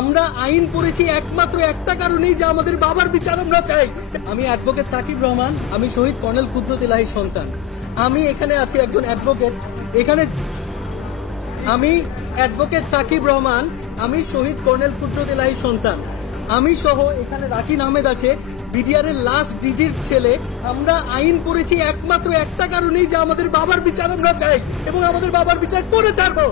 আমরা আইন পড়েছি একমাত্র একটা কারণেই যে আমাদের বাবার বিচার আমরা চাই। আমি অ্যাডভোকেট সাকিব রহমান, আমি শহীদ কর্নেল কুদরত ইলাহির সন্তান। আমি এখানে আছি একজন অ্যাডভোকেট। এখানে আমি অ্যাডভোকেট সাকিব রহমান, আমি শহীদ কর্নেল কুদরত ইলাহির সন্তান। আমি সহ এখানে রাকিন আহমেদ আছে, বিডিআর এর লাস্ট ডিজির ছেলে। আমরা আইন পড়েছি একমাত্র একটা কারণেই যে আমাদের বাবার বিচার আমরা চাই এবং আমাদের বাবার বিচার করে ছাড়বো।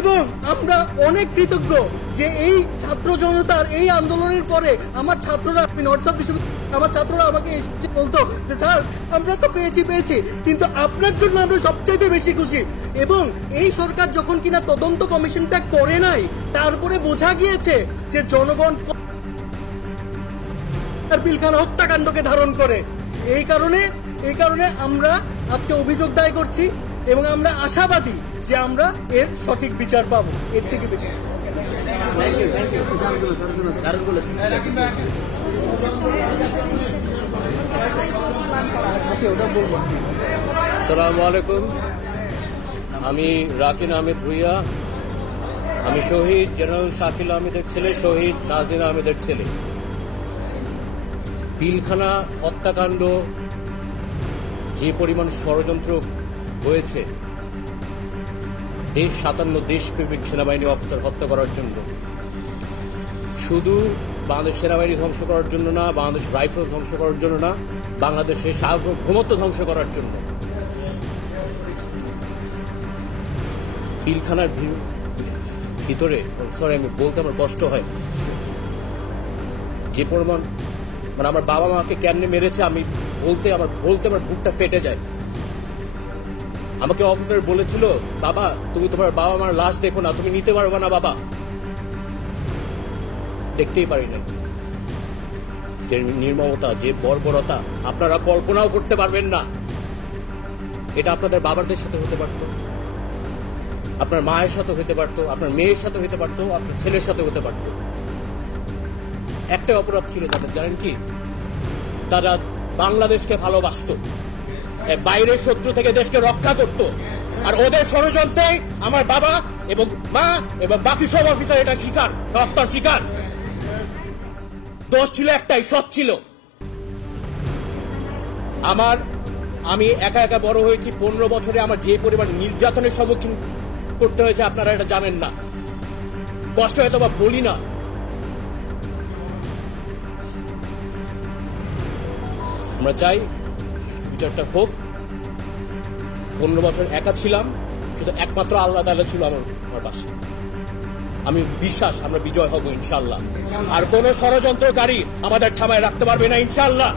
এবং আমরা অনেক কৃতজ্ঞ যে এই ছাত্র জনতার এই আন্দোলনের পরে আমার ছাত্ররা, নর্থ সাউথ বিশ্ববিদ্যালয় আমার ছাত্ররা আমাকে এসে বলতো যে স্যার আমরা তো পেয়েছি, কিন্তু আপনার জন্য আমরা সবচাইতে বেশি খুশি। এবং এই সরকার যখন কিনা তদন্ত কমিশনটা করে নাই, তারপরে বোঝা গিয়েছে যে জনগণ পিলখানা হত্যাকাণ্ডকে ধারণ করে। এই কারণে আমরা আজকে অভিযোগ দায় করছি এবং আমরা আশাবাদী যে আমরা এর সঠিক বিচার পাবো। এর থেকে বেশি আসসালামু আলাইকুম। আমি রাকিন আহমেদ ভুইয়া, আমি শহীদ জেনারেল শাকিল আহমেদের ছেলে, শহীদ নাজিন আহমেদের ছেলে। পিলখানা হত্যাকাণ্ড যে পরিমাণ ষড়যন্ত্র হয়েছে, 57 দেশপ্রেমিক সেনাবাহিনী অফিসার হত্যা করার জন্য, শুধু বাংলাদেশ সেনাবাহিনী ধ্বংস করার জন্য না, বাংলাদেশ রাইফেল ধ্বংস করার জন্য না, বাংলাদেশের সার্বভৌমত্ব ধ্বংস করার জন্য। পিলখানার ভিতরে আমি বলতে আমার কষ্ট হয় যে পরিমাণ, মানে আমার বাবা মাকে কেমনে মেরেছে আমি বলতে আমার বুকটা ফেটে যায়। আমাকে অফিসার বলেছিল, বাবা তুমি তোমার বাবা মার লাশ দেখো না, তুমি নিতে পারবে না বাবা। দেখতেই পারি না। যে নির্মমতা, যে বর্বরতা আপনারা কল্পনাও করতে পারবেন না। এটা আপনাদের বাবাদের সাথে হতে পারত, আপনার মায়ের সাথে হতে পারত, আপনার মেয়ের সাথে হতে পারত, আপনার ছেলের সাথে হতে পারত। একটা অপরাধ ছিল তাদের, জানেন কি? তারা বাংলাদেশকে ভালোবাসত, বাইরের শত্রু থেকে দেশকে রক্ষা করত। আর ওদের ষড়যন্ত্রে আমার বাবা এবং মা এবং বাকি সব অফিসার এটা শিকার, হত্যার শিকার। দোষ ছিল একটাই, সৎ ছিল। আমি একা বড় হয়েছি। 15 বছরে আমার যে পরিমাণ নির্যাতনের সম্মুখীন করতে হয়েছে আপনারা এটা জানেন না। কষ্ট হয়তো বা বলি না। আমরা চাই বিচারটা হোক। 15 বছর একা ছিলাম, শুধু একমাত্র আল্লাহ তাআলা ছিল আমার পাশে। আমি বিশ্বাস আমরা বিজয় হব ইনশাআল্লাহ। আর কোন ষড়যন্ত্রকারী আমাদের থামায় রাখতে পারবে না ইনশাআল্লাহ।